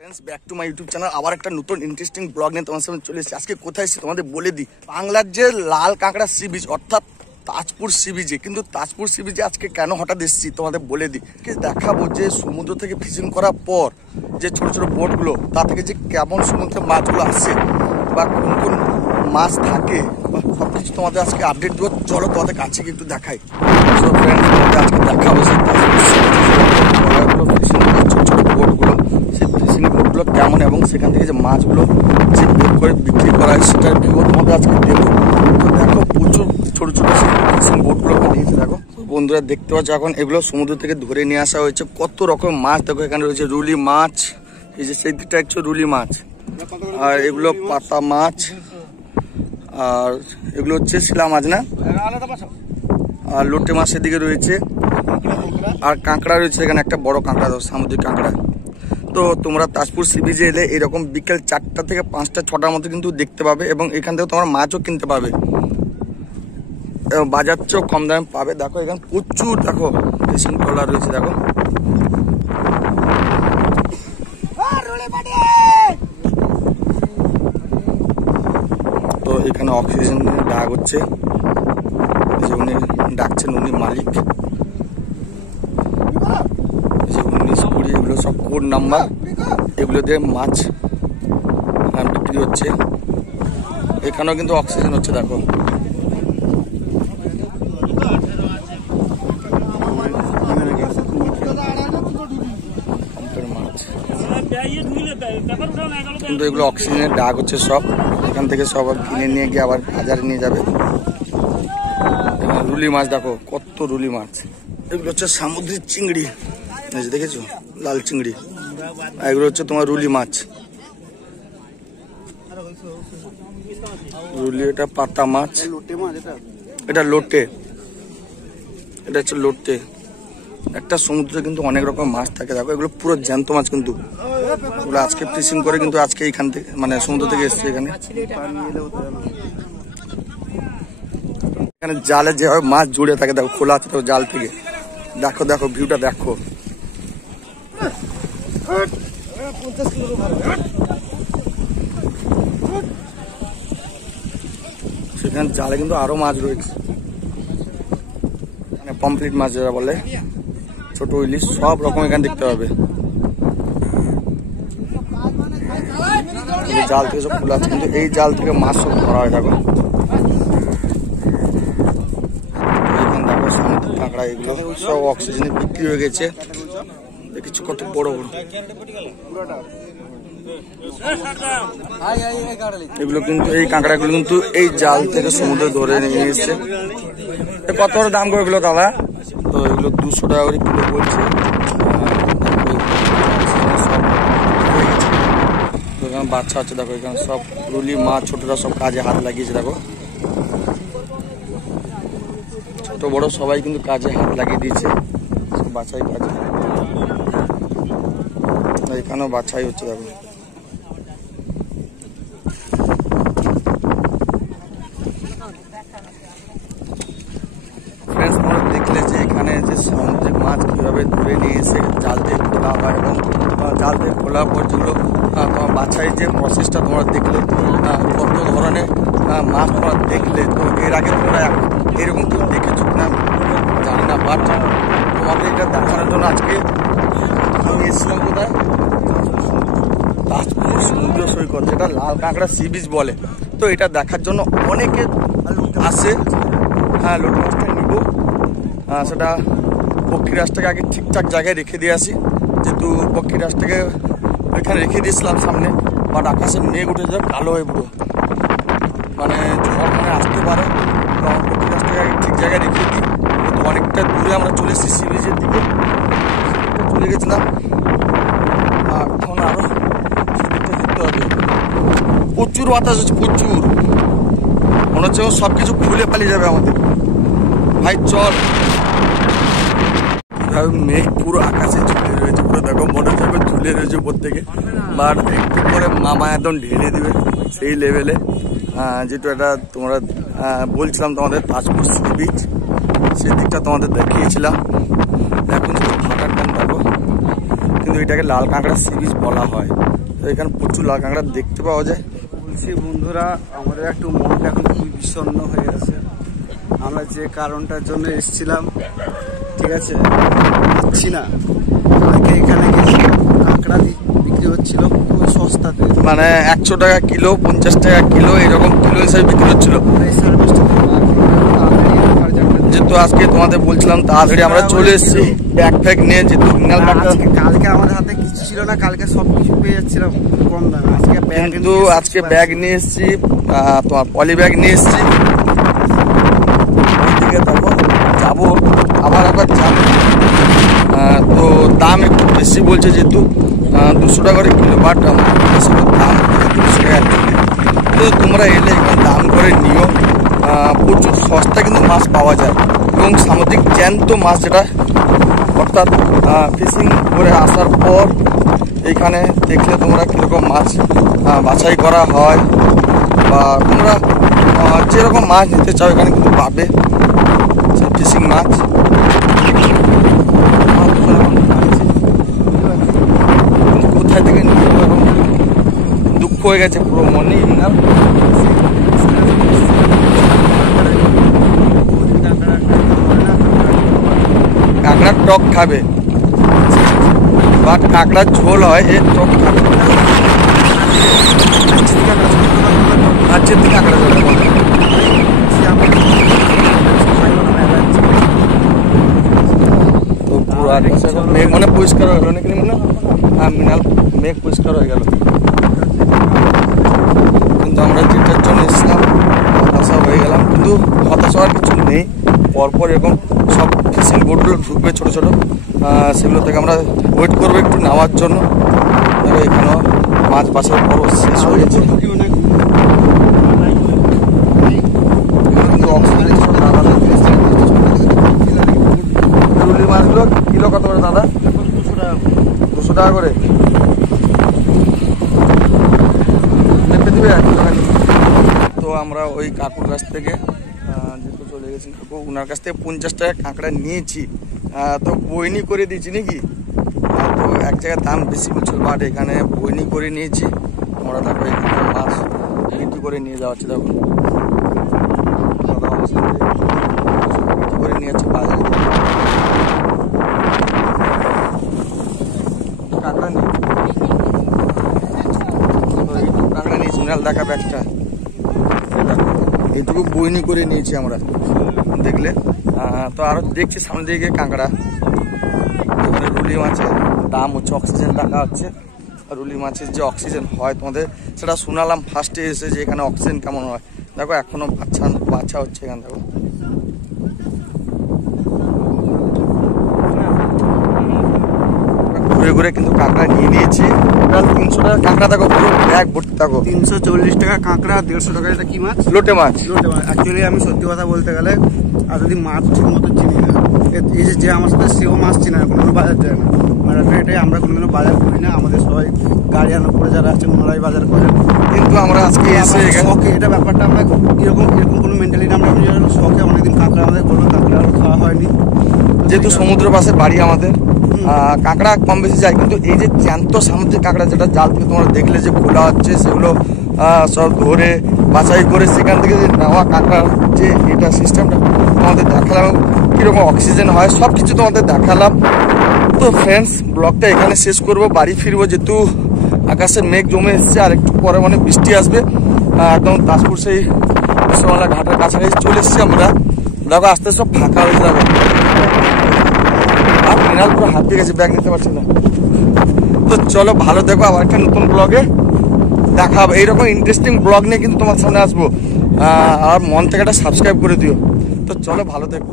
Friends back to my YouTube channel আবার একটা নতুন ইন্টারেস্টিং ব্লগ নিয়ে তোমাদের সামনে চলে এসেছি। আজকে কোথায় এসেছি তোমাদের বলে দিই। বাংলার যে লাল কাঁকড়া সি বিচ অর্থাৎ তাজপুর সি বিচে। কিন্তু তাজপুর সি বিচে আজকে কেন হঠাৎ এসেছি তোমাদের বলে দিই। দেখাবো যে সমুদ্র থেকে ফিশিং করার পর যে ছোট ছোট বোটগুলো তা থেকে যে কেমন সমুদ্রে মাছগুলো আসে বা কোন কোন মাছ থাকে বা সব কিছু তোমাদের আজকে আপডেট দেবো। চলো তোমাদের কাছে একটু দেখাই। ফ্রেন্ডস তোমাদের আজকে দেখাবো সেই তাজপুর সি বিচে ছোট ছোট বোটগুলো, সেই ফিশিং বোটগুলো কেমন এবং সেখান থেকে যে মাছগুলো যে বের করে বিক্রি করা হয় সেটার ভিউ তোমাদের আজকে দেবো। তো দেখো প্রচুর ছোট ছোট সেই ফিশিং বোটগুলো নিয়েছে। দেখো বন্ধুরা দেখতে পাচ্ছ এখন এগুলো সমুদ্র থেকে ধরে নিয়ে আসা হয়েছে। কত রকম মাছ দেখো, এখানে রয়েছে রুলি মাছ, এই যে সেই দিকটা হচ্ছে রুলি মাছ, আর এগুলো পাতা মাছ, আর এগুলো হচ্ছে শিলা মাছ না, আর লোটে মাছ এদিকে রয়েছে, আর কাঁকড়া রয়েছে এখানে একটা বড় কাঁকড়া, সামুদ্রিক কাঁকড়া। তো তোমরা তাজপুর সি বিচে এলে এরকম বিকেল 4টা থেকে 5টা 6টার মধ্যে কিন্তু দেখতে পাবে এবং এখান থেকে তোমরা মাছও কিনতে পাবে, বাজার চেয়েও কম দামে পাবে। দেখো এখানে প্রচুর দেখো ফিশিং ট্রলার রয়েছে। দেখো তো এখানে অক্সিজেন ডাক হচ্ছে, যে উনি ডাকছেন উনি মালিক। যে 19-20 এগুলো সব কোড নাম্বার, এগুলো দিয়ে মাছ বিক্রি হচ্ছে। এখানেও কিন্তু অক্সিজেন হচ্ছে। দেখো কিন্তু এগুলো অক্সিজেনের ডাক হচ্ছে সব। এখান থেকে সব কিনে নিয়ে গিয়ে আবার বাজারে নিয়ে যাবে। রুলি মাছ দেখো কত রুলি মাছ, এগুলো হচ্ছে সামুদ্রিক চিংড়ি, দেখেছো লাল চিংড়ি, এগুলো হচ্ছে তোমার রুলি মাছ। রুলি এটা পাতা মাছ, এটা লোটে, এটা হচ্ছে লোটে। একটা সমুদ্রে কিন্তু অনেক রকম মাছ থাকে। দেখো এগুলো পুরো জ্যান্ত মাছ, কিন্তু ওগুলো আজকে ফিশিং করে কিন্তু আজকে এইখান থেকে মানে সমুদ্র থেকে এসছে। এখানে এখানে জালে যেভাবে মাছ জুড়ে থাকে দেখো, খোলা আছে তো জাল থেকে। দেখো দেখো ভিউটা দেখো, সেখানে জালে কিন্তু আরো মাছ রয়েছে, মানে পমফ্রেট মাছ যেটা বলে, ছোট ইলিশ সব রকম এখানে দেখতে পাবে। জাল থেকে সব খোলা আছে, কিন্তু এই জাল থেকে মাছ সব ধরা হয়। দেখো এখানে দেখো সামুদ্রিক কাঁকড়া, এগুলো সব অক্সিজেনে বিক্রি হয়ে গেছে। দেখেছো কত বড় বড় এগুলো, কিন্তু এই কাঁকড়াগুলো কিন্তু এই জাল থেকে সমুদ্রে ধরে নিয়ে এসছে। কত বড় দাম করে এগুলো দাদা? তো এগুলো 200 টাকা করে কিলো বলছে। এখানে বাচ্চা আছে দেখো, এখানে সব রুলি মাছ ছোটরা সব কাজে হাত লাগিয়েছে। দেখো ছোট বড় সবাই কিন্তু কাজে হাত লাগিয়ে দিয়েছে, সব বাছাই কাজে। এখানেও বাছাই হচ্ছে। দেখো ফ্রেন্ডস তোমরা দেখলে যে এখানে যে সামুদ্রিক মাছ কিভাবে ধরে নিয়ে এসে জাল দিয়ে খোলা হয় এবং জাল দিয়ে খোলার পর যেগুলো তোমার বাছাই যে প্রসেসটা তোমরা দেখলে, কত ধরনের মাছ তোমরা দেখলে। তো এর আগে তোমরা এরকম কেউ দেখেছো কিনা জানি না, বাট তোমাদের এটা দেখানোর জন্য আজকে আমি এসেছিলাম কোথায়, তাজপুর সমুদ্র সৈকত, যেটা লাল কাঁকড়া সি বিচ বলে। তো এটা দেখার জন্য অনেকে আসে। হ্যাঁ লোটে মাছটা নিব, সেটা পক্ষীরাজটাকে আগে ঠিকঠাক জায়গায় রেখে দিয়ে আসি, যেহেতু পক্ষীরাজটাকে ওইখানে রেখে দিয়েছিলাম সামনে, বাট আকাশে মেঘ উঠে যাবে কালো হয়ে পুরো, মানে ঝড় মানে আসতে পারে। তো আমার পক্ষীরাজটাকে আগে ঠিক জায়গায় রেখে দিই। তো অনেকটা দূরে আমরা চলে এসেছি সি বিচের দিকে, চলে গেছিলাম। এখন আরো সেদিকটা যেতে হবে। প্রচুর বাতাস হচ্ছে, প্রচুর, মনে হচ্ছে সব কিছু খুলে পালিয়ে যাবে আমাদের। ভাই চল, মেঘ পুরো আকাশে ঝুলে রয়েছে, পুরো দেখো মোটর সাইকেল ঝুলে রয়েছে উপর থেকে। বাট একটু করে মামা একদম ঢেলে দিবে সেই লেভেলে। যেটা এটা তোমরা বলছিলাম তোমাদের তাজপুর সি বিচ, সেদিকটা তোমাদের দেখিয়েছিলাম। এখন ফাটার টাইম দেখো, কিন্তু এটাকে লাল কাঁকড়া সি বিচ বলা হয়। তো এখানে প্রচুর লাল কাঁকড়া দেখতে পাওয়া যায়। বলছি বন্ধুরা, আমাদের একটু মনটা এখন খুবই বিষণ্ণ হয়ে আছে। আমরা যে কারণটার জন্য এসেছিলাম, ঠিক আছে, পাচ্ছি না। আগে এখানে গেছি, কাঁকড়া বিক্রি হচ্ছিল খুব সস্তাতে, মানে 100 টাকা কিলো, 50 টাকা কিলো, এরকম কিলো হিসাবে বিক্রি হচ্ছিল। এই সার্ভিসটা যেহেতু আজকে তোমাদের বলছিলাম তাড়াতাড়ি আমরা চলে এসেছি ব্যাগ ফ্যাগ নিয়ে, যেহেতু মিনাল কাঁকড়া কালকে আমাদের হাতে কিছু ছিল না, কালকে সব কিছু পেয়ে যাচ্ছিলাম কম দামে। কিন্তু আজকে ব্যাগ নিয়ে এসেছি, তোমার পলি ব্যাগ নিয়ে এসেছি। ওইদিকে দেখো যাবো, আবার একবার যাবো। তো দাম একটু বেশি বলছে, যেহেতু 200 টাকা করে কিলো, বাট দাম 300 টাকা। তো তোমরা এলে এখানে দাম করে নিও। প্রচুর সস্তা কিন্তু মাছ পাওয়া যায়, এবং সামুদ্রিক জ্যান্ত মাছ, যেটা অর্থাৎ ফিশিং করে আসার পর এইখানে দেখলে তোমরা কীরকম মাছ বাছাই করা হয়, বা তোমরা যেরকম মাছ নিতে চাও এখানে কিন্তু পাবে ফিশিং মাছ। কোথায় থেকে নিয়ে দুঃখ হয়ে গেছে পুরো মনেই না। কাঁকড়ার টক খাবে, বাট কাঁকড়ার ঝোল হয়, এর টক খাবে। আর চেতি কাঁকড়া ঝোল তো পুরো মেঘ মানে পরিষ্কার হয়ে গেল নাকি মনে? হ্যাঁ, মিনাল মেঘ পরিষ্কার হয়ে গেল। কিন্তু আমরা যেটার জন্য এসেছিলাম হতাশা হয়ে গেলাম, কিন্তু হতাশা হওয়ার কিছু নেই। পরপর এরকম সব ফিশিং বোটগুলো ঢুকবে ছোটো ছোটো, সেগুলো থেকে আমরা ওয়েট করবো একটু নামার জন্য। দেখো এখানেও মাছ বাছার পর শেষ হয়ে গেছে। কিন্তু অক্সিজেন রুলি মাছগুলো কিলো কত করে দাদা? 200 টাকা করে মেপে দিবে। তো আমরা ওই কাকুর কাছ থেকে যেহেতু চলে গেছি, কাকু ওনার কাছ থেকে 50 টাকা কাঁকড়া নিয়েছি, তো বইনি করে দিয়েছি নাকি। তো এক জায়গায় দাম বেশি বলছিল, বাট এখানে বইনি করে নিয়েছি আমরা। তারপরে এখানে মাছ বিক্রি করে নিয়ে যাওয়া হচ্ছে। দেখুন দাদা বিক্রি করে নিয়ে যাচ্ছে বাজারে। কাঁকড়া নিয়ে কাঁকড়া নিয়েছি, মিনাল দেখা ব্যাগটা এইটুকু বইনি করে নিয়েছি আমরা, দেখলে। তো আরো দেখছি সামনে দিকে কাঁকড়া। এখানে রুলি মাছের দাম হচ্ছে, অক্সিজেন দেখা হচ্ছে। রুলি মাছের যে অক্সিজেন হয় তোমাদের, সেটা শোনালাম ফার্স্টে এসে, যে এখানে অক্সিজেন কেমন হয়। দেখো এখনো বাচ্চা হচ্ছে এখানে। দেখো ঘুরে ঘুরে কিন্তু কাঁকড়া নিয়ে নিয়েছি। 300 টাকা কাঁকড়া, দেখো পুরো ব্যাগ ভর্তি। দেখো 340 টাকা কাঁকড়া, 150 টাকা। এটা কি মাছ? লোটে মাছ। লোটে মাছ। অ্যাকচুয়ালি আমি সত্যি কথা বলতে গেলে, আর যদি মাছ ঠিক মতো চিনি না, এই যে আমার সাথে সেও মাছ চিনি না, কোনো বাজার যায় না। মানে এটাই আমরা কোনোদিনও বাজার করি না। আমাদের সবাই গাড়িয়ান উপরে যারা আছেন ওনারাই বাজার করেন। কিন্তু আমরা আজকে এসে শখে, এটা ব্যাপারটা আমরা এরকম কোনো মেন্টালিটি আমরা শখে অনেকদিন কাঁকড়া আমাদের বললো, কাঁকড়া খাওয়া হয়নি। যেহেতু সমুদ্র পাশে বাড়ি আমাদের, কাঁকড়া কম বেশি যায়, কিন্তু এই যে জ্যান্ত সামুদ্রিক কাঁকড়া, যেটা জাল থেকে তোমরা দেখলে যে খোলা হচ্ছে, সেগুলো সব ধরে বাছাই করে সেখান থেকে যে নেওয়া কাঁকড়ার যে এটা সিস্টেমটা তোমাদের দেখালাম, কীরকম অক্সিজেন হয় সব কিছু তোমাদের দেখালাম। তো ফ্রেন্ডস, ব্লগটা এখানে শেষ করব, বাড়ি ফিরবো, যেহেতু আকাশে মেঘ জমে এসছে, আর একটু পরে মানে বৃষ্টি আসবে। একদম তাজপুর সেই বিশ্বমালা ঘাটের কাছাকাছি চলে এসছি আমরা। দেখো আস্তে সব ফাঁকা হয়ে যাবে। আর মিনাল পুরো হাত দিয়ে গেছে, ব্যাগ নিতে পারছি না। তো চলো ভালো দেখো, আবার একটা নতুন ব্লগে দেখা হবে। এইরকম ইন্টারেস্টিং ব্লগ নিয়ে কিন্তু তোমার সামনে আসবো। আর মন থেকে একটা সাবস্ক্রাইব করে দিও। তো চলো ভালো দেখো।